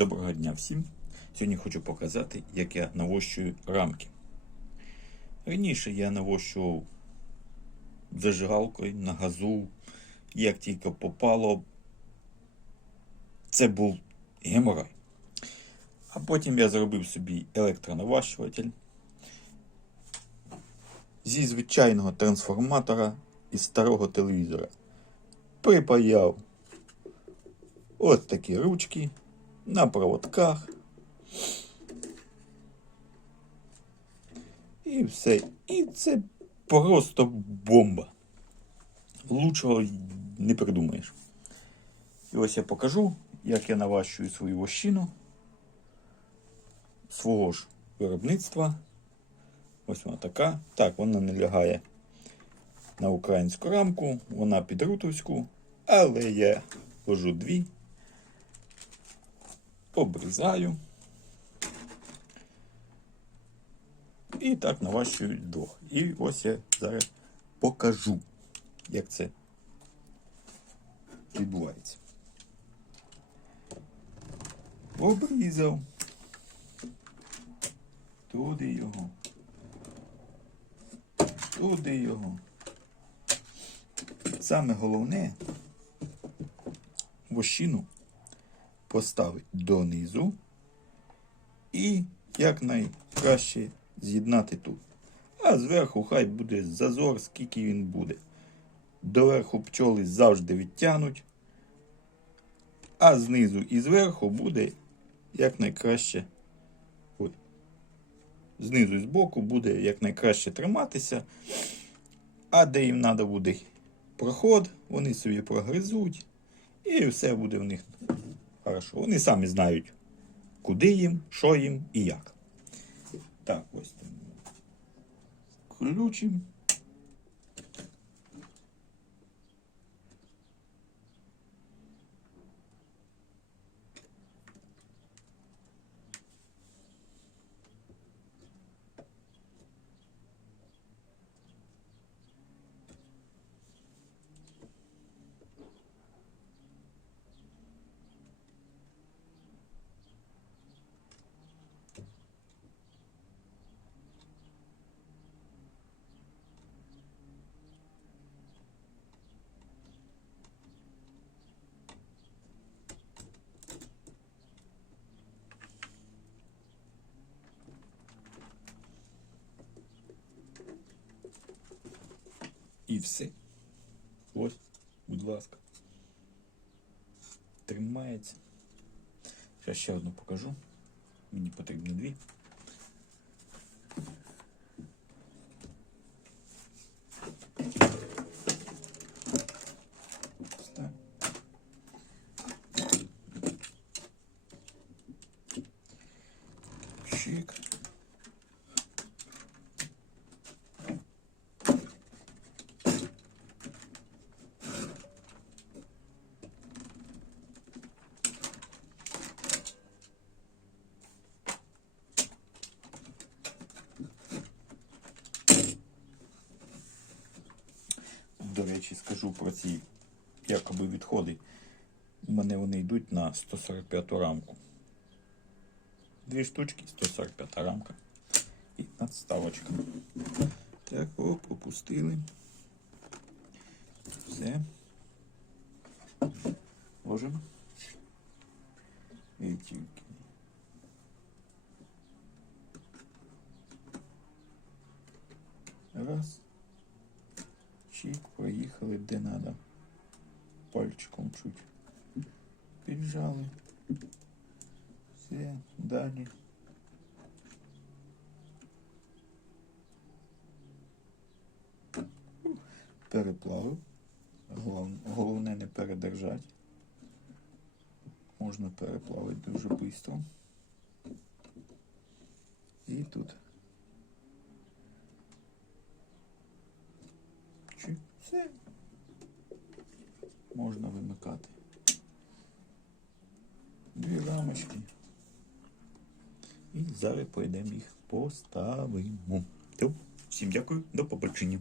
Доброго дня всім! Сьогодні хочу показати, як я навощую рамки. Раніше я навощував зажигалкою на газу, як тільки попало, це був геморрой. А потім я зробив собі електронаващуватель зі звичайного трансформатора із старого телевізора. Припаяв ось такі ручки на проводках. І все. І це просто бомба. Лучшого не придумаєш. І ось я покажу, як я наващую свою вощину свого ж виробництва. Ось вона така. Так, вона не лягає на українську рамку, вона під рутовську, але я ложу дві, обрізаю. І так наващую двох. І ось я зараз покажу, як це відбувається. Обрізав. Туди його. Туди його. Саме головне вощину поставити донизу і якнайкраще з'єднати тут. А зверху хай буде зазор, скільки він буде. Доверху пчоли завжди відтягнуть, а знизу і зверху буде якнайкраще. Ой, знизу і збоку буде якнайкраще триматися. А де їм треба буде проход, вони собі прогризуть, і все буде в них хорошо. Вони самі знають, куди їм, що їм і як. Так, ось там. Включимо. І все. Ось, будь ласка. Тримається. Зараз ще одну покажу. Мені потрібно дві. Ось так. Чик. До речі, скажу про ці якоби відходи. У мене вони йдуть на 145 рамку. Дві штучки, 145 рамка. І надставочка. Так, о, пропустили. Все. Ложимо. І тільки. Раз. Чик, поїхали де надо. Пальчиком чуть. Піджали. Все, далі. Переплавив. Голов- Головне не передержати. Можна переплавити дуже швидко. І тут. Все можна вимикати. Дві рамочки. І зараз пойдемо їх поставимо. Всім дякую, до побачення.